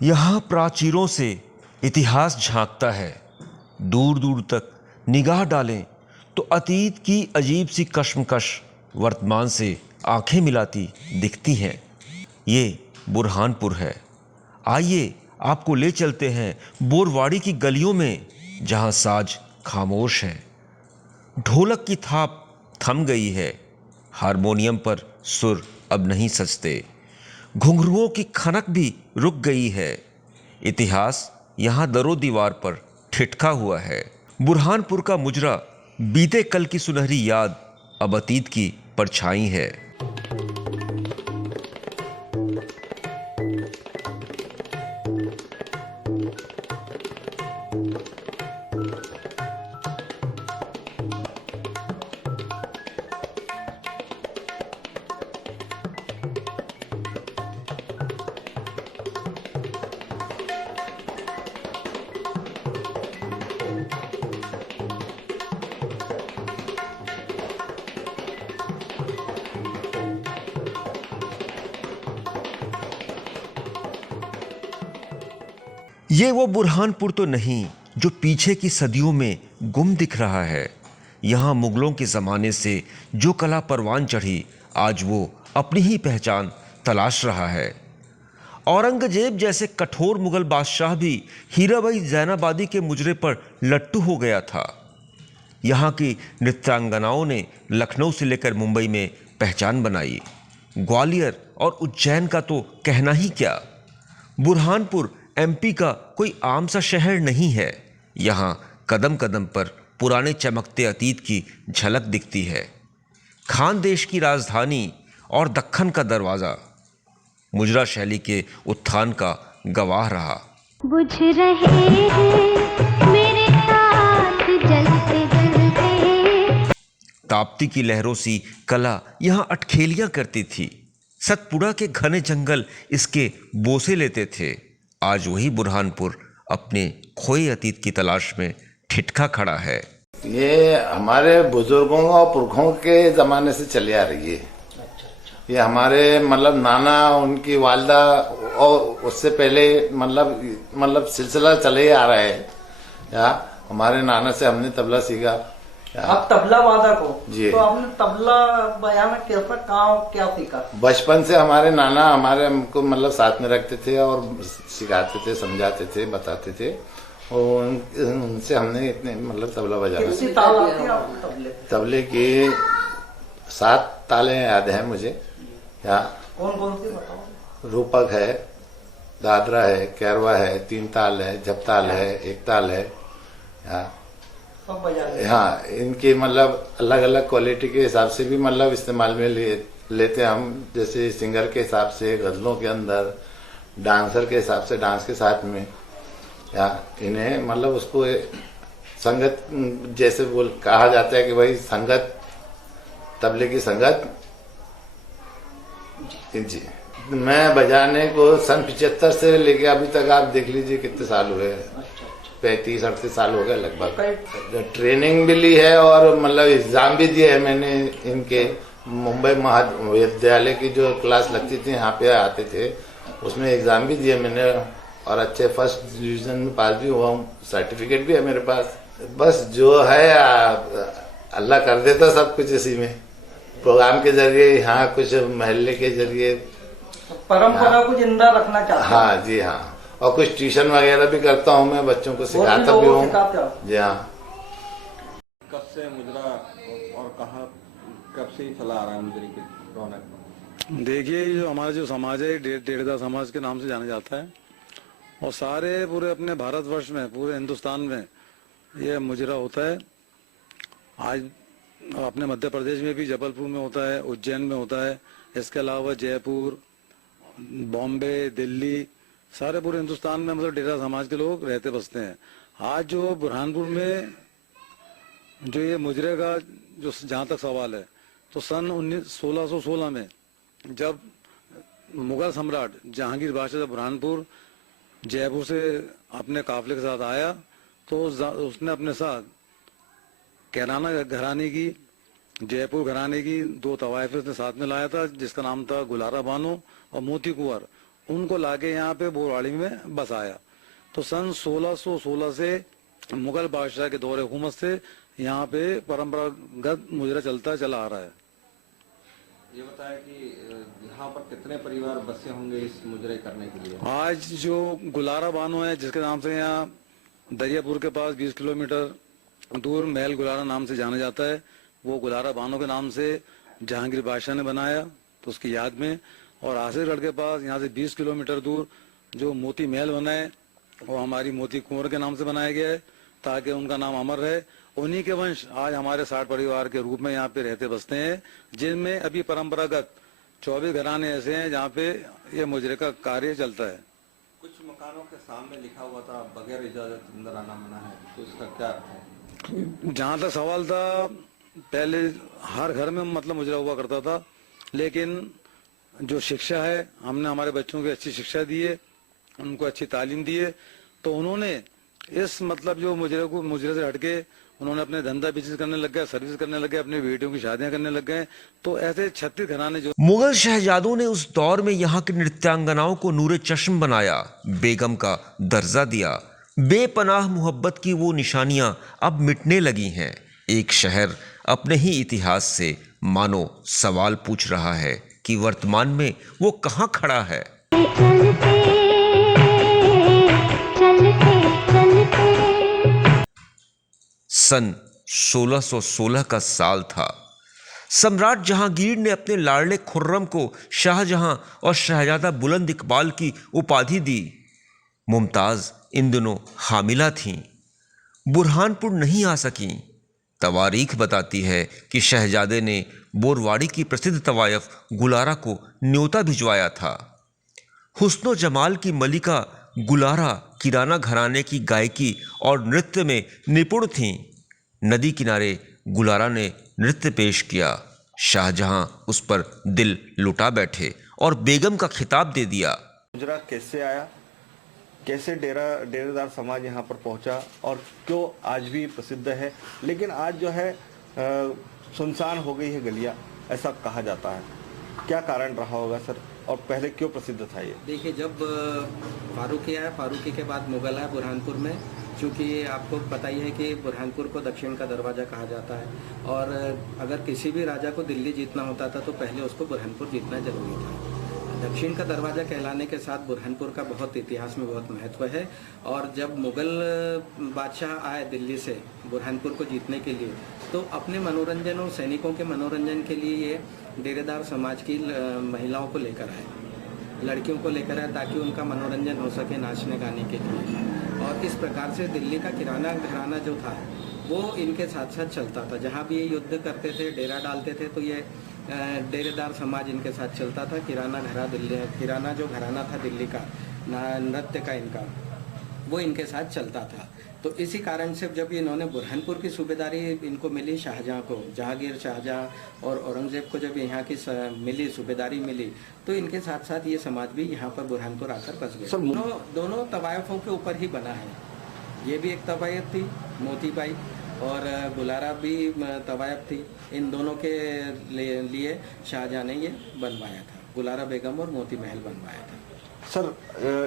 यहाँ प्राचीरों से इतिहास झांकता है। दूर दूर तक निगाह डालें तो अतीत की अजीब सी कश्मकश वर्तमान से आंखें मिलाती दिखती हैं। ये बुरहानपुर है। आइए आपको ले चलते हैं बोरवाड़ी की गलियों में, जहां साज खामोश है, ढोलक की थाप थम गई है, हारमोनियम पर सुर अब नहीं सजते, घुंघरुओं की खनक भी रुक गई है। इतिहास यहाँ दरो दीवार पर ठिठका हुआ है। बुरहानपुर का मुजरा बीते कल की सुनहरी याद अब अतीत की परछाई है। ये वो बुरहानपुर तो नहीं जो पीछे की सदियों में गुम दिख रहा है। यहाँ मुगलों के ज़माने से जो कला परवान चढ़ी, आज वो अपनी ही पहचान तलाश रहा है। औरंगजेब जैसे कठोर मुगल बादशाह भी हीराबाई ज़ैनाबादी के मुजरे पर लट्टू हो गया था। यहाँ की नृत्यांगनाओं ने लखनऊ से लेकर मुंबई में पहचान बनाई। ग्वालियर और उज्जैन का तो कहना ही क्या। बुरहानपुर एमपी का कोई आम सा शहर नहीं है। यहाँ कदम कदम पर पुराने चमकते अतीत की झलक दिखती है। खानदेश की राजधानी और दक्खन का दरवाज़ा मुजरा शैली के उत्थान का गवाह रहा। बुझ रहे हैं मेरे साथ जलते जलते। ताप्ती की लहरों सी कला यहाँ अटखेलियाँ करती थी। सतपुड़ा के घने जंगल इसके बोसे लेते थे। आज वही बुरहानपुर अपने खोए अतीत की तलाश में ठिठका खड़ा है। ये हमारे बुजुर्गों और पुरखों के जमाने से चली आ रही है। ये हमारे मतलब नाना, उनकी वालदा और उससे पहले मतलब सिलसिला चले आ रहा है। या हमारे नाना से हमने तबला सीखा। आप तबला वादक हो जी। तो आपने तबला बजाना कैसा कहाँ क्या सीखा? बचपन से हमारे नाना हमारे हमको मतलब साथ में रखते थे और सिखाते थे, समझाते थे, बताते थे, और उनसे हमने इतने मतलब तबला बजाना कितनी ताल आती है आपको तबले? तबले की 7 तालें याद है मुझे। या कौन कौन सी बताओ? रूपक है, दादरा है, कैरवा है, 3 ताल है, झपताल है, 1 ताल है। सब बजा लेते? हाँ, इनके मतलब अलग अलग क्वालिटी के हिसाब से भी मतलब इस्तेमाल में लेते हैं हम। जैसे सिंगर के हिसाब से गजलों के अंदर, डांसर के हिसाब से डांस के साथ में, या इन्हें मतलब उसको संगत जैसे बोल कहा जाता है कि भाई संगत, तबले की संगत जी। मैं बजाने को सन 75 से लेके अभी तक आप देख लीजिए कितने साल हुए। 35-38 साल हो गए लगभग। ट्रेनिंग भी ली है और मतलब एग्जाम भी दिए है मैंने। इनके मुंबई महाविद्यालय की जो क्लास लगती थी, यहाँ पे आते थे, उसमें एग्जाम भी दिए मैंने और अच्छे फर्स्ट डिवीजन में पास भी हुआ हूँ। सर्टिफिकेट भी है मेरे पास। बस जो है अल्लाह कर देता सब कुछ इसी में, प्रोग्राम के जरिए, यहाँ कुछ महल्ले के जरिए परंपरा को जिंदा रखना चाहते हैं। हाँ जी, हाँ। और कुछ ट्यूशन वगैरह भी करता हूँ मैं, बच्चों को सिखाता भी हूँ। जी हाँ। कब से मुजरा और कहाँ कब से ही चला आ रहा है मुजरे की रौनक? देखिए, जो हमारा जो समाज है डेढ़दा समाज के नाम से जाना जाता है, और सारे पूरे अपने भारतवर्ष में, पूरे हिंदुस्तान में ये मुजरा होता है। आज अपने मध्य प्रदेश में भी जबलपुर में होता है, उज्जैन में होता है, इसके अलावा जयपुर, बॉम्बे, दिल्ली, सारे पूरे हिंदुस्तान में मतलब डेढ़ा समाज के लोग रहते बसते हैं। आज जो बुरहानपुर में जो ये मुजरे का जो जहाँ तक सवाल है, तो सन 1616 में जब मुगल सम्राट जहांगीर बादशाह बुरहानपुर जयपुर से अपने काफिले के साथ आया, तो उसने अपने साथ कैराना घराने की, जयपुर घराने की 2 तवाइफें उसने साथ में लाया था, जिसका नाम था गुलारा बानो और मोती कुंवर। उनको लाके यहाँ पे बोरवाड़ी में बसाया। तो सन 1616 से मुगल बादशाह के दौरे हुकूमत से यहाँ पे परंपरागत मुजरा चलता चला आ रहा है। ये बताया कि यहाँ पर कितने परिवार बसे होंगे इस मुजरे करने के लिए? आज जो गुलारा बानो है, जिसके नाम से यहाँ दरियापुर के पास 20 किलोमीटर दूर महल गुलारा नाम से जाना जाता है, वो गुलारा बानो के नाम से जहांगीर बादशाह ने बनाया, तो उसकी याद में। और आसिरगढ़ के पास यहाँ से 20 किलोमीटर दूर जो मोती महल बना है, वो हमारी मोती कुंवर के नाम से बनाया गया है, ताकि उनका नाम अमर रहे। उन्हीं के वंश आज हमारे 60 परिवार के रूप में यहाँ पे रहते बसते हैं, जिनमें अभी परंपरागत 24 घराने ऐसे हैं जहाँ पे ये मुजरे का कार्य चलता है। कुछ मकानों के सामने लिखा हुआ था बगैर इजाजत अंदर आना मना है, तो इसका क्या अर्थ है? जहाँ तक सवाल था, पहले हर घर में मतलब मुजरा हुआ करता था, लेकिन जो शिक्षा है, हमने हमारे बच्चों को अच्छी शिक्षा दी है, उनको अच्छी तालीम दी है, तो उन्होंने इस मतलब जो मुजरे से हटके उन्होंने अपने धंधा बिजनेस करने लग गए, सर्विस करने लग गए, अपनी बेटियों की शादियां करने लग गए। तो ऐसे 36 घराने जो मुगल शहजादों ने उस दौर में यहाँ की नृत्यांगनाओं को नूरे चश्म बनाया, बेगम का दर्जा दिया। बेपनाह मोहब्बत की वो निशानियां अब मिटने लगी हैं। एक शहर अपने ही इतिहास से मानो सवाल पूछ रहा है कि वर्तमान में वो कहाँ खड़ा है। चलते चलते चलते सन 1616 का साल था। सम्राट जहांगीर ने अपने लाडले खुर्रम को शाहजहां और शहजादा बुलंद इकबाल की उपाधि दी। मुमताज इन दिनों हामिला थीं, बुरहानपुर नहीं आ सकीं। तवारीख बताती है कि शहजादे ने बोरवाड़ी की प्रसिद्ध तवायफ गुलारा को न्योता भिजवाया था। हुस्नो जमाल की मलिका गुलारा किराना घराने की गायकी और नृत्य में निपुण थीं। नदी किनारे गुलारा ने नृत्य पेश किया। शाहजहां उस पर दिल लुटा बैठे और बेगम का खिताब दे दिया। मुजरा कैसे आया, कैसे डेरेदार समाज यहाँ पर पहुँचा और क्यों आज भी प्रसिद्ध है, लेकिन आज जो है सुनसान हो गई है गलियाँ, ऐसा कहा जाता है। क्या कारण रहा होगा सर, और पहले क्यों प्रसिद्ध था ये? देखिए, जब फारूकी आया, फारूकी के बाद मुगल आया बुरहानपुर में, क्योंकि आपको पता ही है कि बुरहानपुर को दक्षिण का दरवाज़ा कहा जाता है, और अगर किसी भी राजा को दिल्ली जीतना होता था तो पहले उसको बुरहानपुर जीतना जरूरी था। दक्षिण का दरवाज़ा कहलाने के साथ बुरहानपुर का बहुत इतिहास में बहुत महत्व है। और जब मुगल बादशाह आए दिल्ली से बुरहानपुर को जीतने के लिए, तो अपने मनोरंजन और सैनिकों के मनोरंजन के लिए ये डेरेदार समाज की महिलाओं को लेकर आए, लड़कियों को लेकर आए, ताकि उनका मनोरंजन हो सके नाचने गाने के लिए। और इस प्रकार से दिल्ली का किराना घराना जो था वो इनके साथ साथ चलता था। जहाँ भी ये युद्ध करते थे, डेरा डालते थे, तो ये डेरेदार समाज इनके साथ चलता था। किराना जो घराना था दिल्ली का, नृत्य का इनका, वो इनके साथ चलता था। तो इसी कारण से जब इन्होंने बुरहानपुर की सूबेदारी इनको मिली, शाहजहां को, जहांगीर शाहजहां और औरंगजेब को जब यहाँ की मिली सूबेदारी मिली, तो इनके साथ साथ ये समाज भी यहाँ पर बुरहानपुर आकर बस गए। दोनों तवायफों के ऊपर ही बना है। ये भी एक तवायफ थी मोतीबाई, और गुलारा भी तवायफ थी। इन दोनों के लिए शाहजहां ने ये बनवाया था, गुलारा बेगम और मोती महल बनवाया था। सर,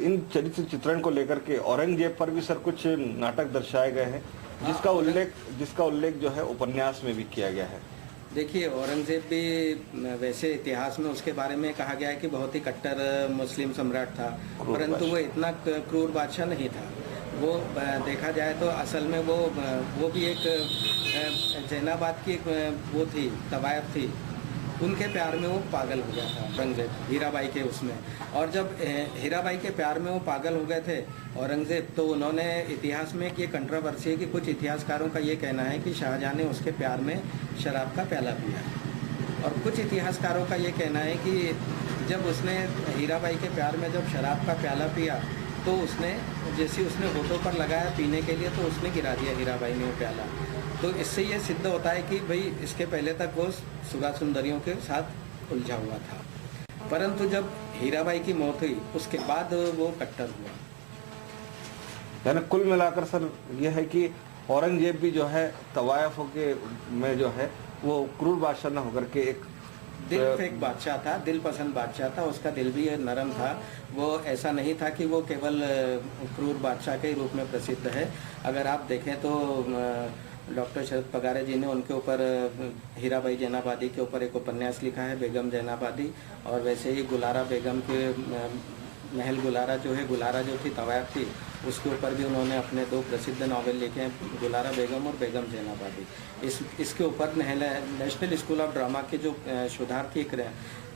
इन चरित्र चित्रण को लेकर के औरंगजेब पर भी सर कुछ नाटक दर्शाए गए हैं, जिसका उल्लेख जो है उपन्यास में भी किया गया है। देखिए, औरंगजेब भी वैसे इतिहास में उसके बारे में कहा गया है कि बहुत ही कट्टर मुस्लिम सम्राट था, परंतु वो इतना क्रूर बादशाह नहीं था। वो देखा जाए तो असल में वो भी एक जैनाबाद की वो थी, तवायफ थी। उनके प्यार में वो पागल हो गया था औरंगजेब, हीराबाई के उसमें। और जब हीराबाई के प्यार में वो पागल हो गए थे औरंगजेब, तो उन्होंने इतिहास में ये कंट्रोवर्सी है कि कुछ इतिहासकारों का ये कहना है कि शाहजहां ने उसके प्यार में शराब का प्याला पिया, और कुछ इतिहासकारों का ये कहना है कि जब उसने हीराबाई के प्यार में जब शराब का प्याला पिया, तो उसने जैसे उसने होठों पर लगाया पीने के लिए, तो उसने गिरा दिया हीराबाई ने वो प्याला। तो इससे ये सिद्ध होता है कि भाई इसके पहले तक वो सुगा सुंदरियों के साथ उलझा हुआ था, परंतु जब हीराबाई की मौत हुई उसके बाद वो कट्टर हुआ। यानी कुल मिलाकर सर ये है कि औरंगजेब भी जो है तवायफों के में जो है वो क्रूर बादशाह न होकर के एक दिल फेक बादशाह था, दिल पसंद बादशाह था, उसका दिल भी नरम था। वो ऐसा नहीं था कि वो केवल क्रूर बादशाह के रूप में प्रसिद्ध है। अगर आप देखें तो डॉक्टर शरद पगारे जी ने उनके ऊपर हीराबाई जैनाबादी के ऊपर एक उपन्यास लिखा है, बेगम जैनाबादी, और वैसे ही गुलारा बेगम के महल गुलारा जो है, गुलारा जो थी तवायफ थी, उसके ऊपर भी उन्होंने अपने 2 प्रसिद्ध नावल लिखे हैं, गुलारा बेगम और बेगम जैनाबादी। इसके ऊपर नेशनल स्कूल ऑफ ड्रामा के जो शोधार्थी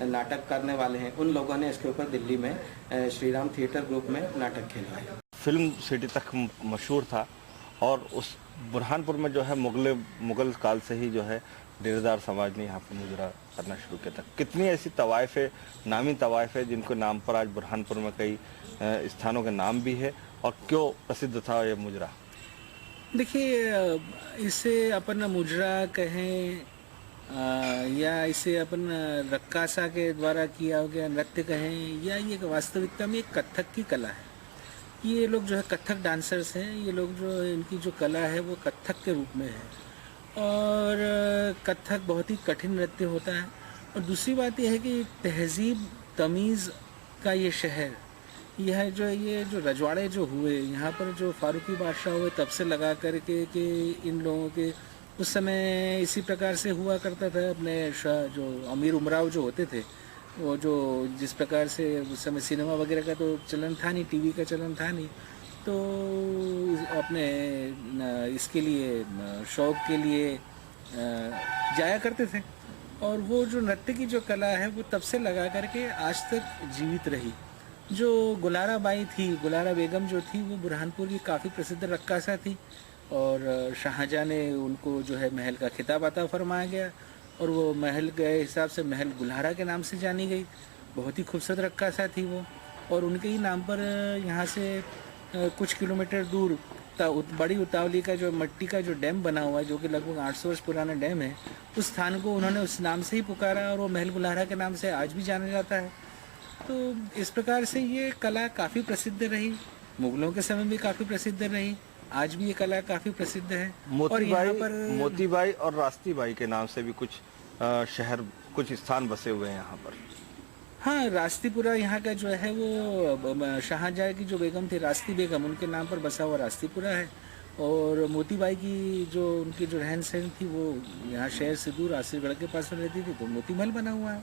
नाटक करने वाले हैं, उन लोगों ने इसके ऊपर दिल्ली में श्रीराम थिएटर ग्रुप में नाटक खेला है। फिल्म सिटी तक मशहूर था और उस बुरहानपुर में जो है मुगल काल से ही जो है डेरेदार समाज ने यहाँ पर मुजरा करना शुरू किया था। कितनी ऐसी तवाइफे, नामी तवाइफे जिनको नाम पर आज बुरहानपुर में कई स्थानों के नाम भी है, और क्यों प्रसिद्ध था ये मुजरा? देखिए, इसे अपन मुजरा कहें या इसे अपन रक्कासा के द्वारा किया गया नृत्य कहें, या ये वास्तविकता में एक कथक की कला है। ये लोग जो है कथक डांसर्स हैं। ये लोग जो इनकी जो कला है वो कथक के रूप में है, और कथक बहुत ही कठिन नृत्य होता है। और दूसरी बात यह है कि तहजीब तमीज़ का ये शहर, यह जो ये जो रजवाड़े जो हुए यहाँ पर, जो फारूकी बादशाह हुए, तब से लगा करके कि इन लोगों के उस समय इसी प्रकार से हुआ करता था। अपने जो अमीर उमराव जो होते थे, वो जो जिस प्रकार से उस समय सिनेमा वगैरह का तो चलन था नहीं, टीवी का चलन था नहीं, तो अपने इसके लिए शौक के लिए जाया करते थे। और वो जो नृत्य की जो कला है वो तब से लगा करके आज तक जीवित रही। जो गुलारा बाई थी, गुलारा बेगम जो थी, वो बुरहानपुर की काफ़ी प्रसिद्ध रक्कासा थी, और शाहजहाँ ने उनको जो है महल का खिताब अता फरमाया गया, और वो महल के हिसाब से महल गुलारा के नाम से जानी गई। बहुत ही खूबसूरत रक्कासा थी वो, और उनके ही नाम पर यहाँ से कुछ किलोमीटर दूर बड़ी उतावली का जो मिट्टी का जो डैम बना हुआ है, जो कि लगभग 800 वर्ष पुराना डैम है, उस स्थान को उन्होंने उस नाम से ही पुकारा, और वो महल गुलारा के नाम से आज भी जाना जाता है। तो इस प्रकार से ये कला काफ़ी प्रसिद्ध रही, मुगलों के समय भी काफ़ी प्रसिद्ध रही, आज भी ये कला काफ़ी प्रसिद्ध है। और यहाँ पर मोतीबाई और रास्तीबाई के नाम से भी कुछ शहर, कुछ स्थान बसे हुए हैं यहाँ पर। हाँ, रास्तीपुरा यहाँ का जो है वो शाहजहाँ की जो बेगम थी रास्ती बेगम, उनके नाम पर बसा हुआ रास्तीपुरा है। और मोतीबाई की जो उनकी जो रहन सहन थी वो यहाँ शहर से दूर आसिफगढ़ के पास में रहती थी, तो मोती महल बना हुआ है।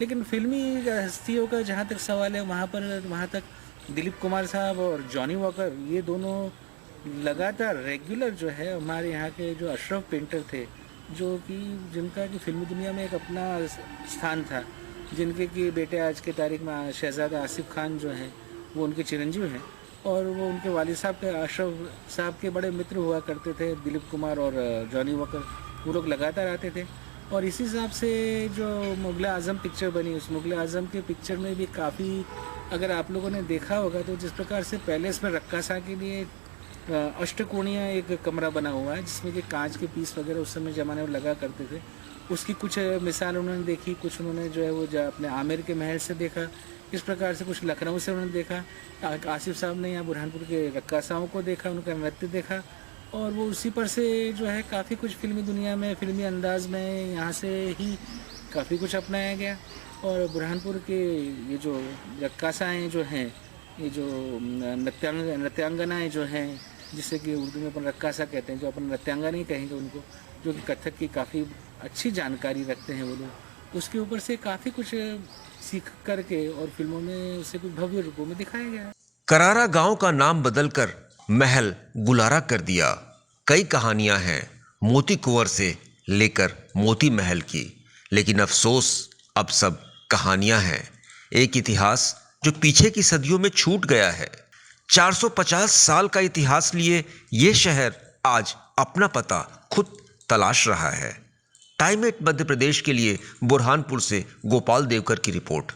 लेकिन फिल्मी हस्तियों का जहाँ तक सवाल है, वहाँ तक दिलीप कुमार साहब और जॉनी वॉकर, ये दोनों लगातार रेगुलर जो है हमारे यहाँ के जो अशरफ पेंटर थे, जो कि जिनका कि फिल्मी दुनिया में एक अपना स्थान था, जिनके कि बेटे आज के तारीख में शहजादा आसिफ खान जो हैं वो उनके चिरंजीव हैं, और वो उनके वालिद साहब के अशरफ साहब के बड़े मित्र हुआ करते थे, दिलीप कुमार और जॉनी वॉकर। वो लोग लगातार आते थे, और इसी हिसाब से जो मुग़ल आज़म पिक्चर बनी, उस मुग़ल आज़म के पिक्चर में भी काफ़ी, अगर आप लोगों ने देखा होगा तो जिस प्रकार से पैलेस में रक्कासा के लिए अष्टकोणीय एक कमरा बना हुआ है, जिसमें कि कांच के पीस वगैरह उस समय ज़माने में लगा करते थे, उसकी कुछ मिसाल उन्होंने देखी। कुछ उन्होंने जो है वो अपने आमिर के महल से देखा, इस प्रकार से कुछ लखनऊ से उन्होंने देखा। आसिफ साहब ने यहाँ बुरहानपुर के रक्कासाओं को देखा, उनका नृत्य देखा, और वो उसी पर से जो है काफ़ी कुछ फिल्मी दुनिया में, फिल्मी अंदाज में यहाँ से ही काफ़ी कुछ अपनाया गया। और बुरहानपुर के ये जो रक्कासाएँ जो हैं, ये जो नृत्यांगनाएँ जो हैं, जिससे कि उर्दू में अपन रक्कासा कहते हैं, जो अपन नृत्यांगना ही कहेंगे उनको, जो कि कथक की काफ़ी अच्छी जानकारी रखते हैं वो लोग, उसके ऊपर से काफ़ी कुछ सीख करके और फिल्मों में उसे कुछ भव्य रूपों में दिखाया गया है। करारा गांव का नाम बदलकर महल गुलारा कर दिया। कई कहानियां हैं मोती कुंवर से लेकर मोती महल की, लेकिन अफसोस अब सब कहानियां हैं। एक इतिहास जो पीछे की सदियों में छूट गया है। 450 साल का इतिहास लिए ये शहर आज अपना पता खुद तलाश रहा है। टाइम 8 मध्य प्रदेश के लिए बुरहानपुर से गोपाल देवकर की रिपोर्ट।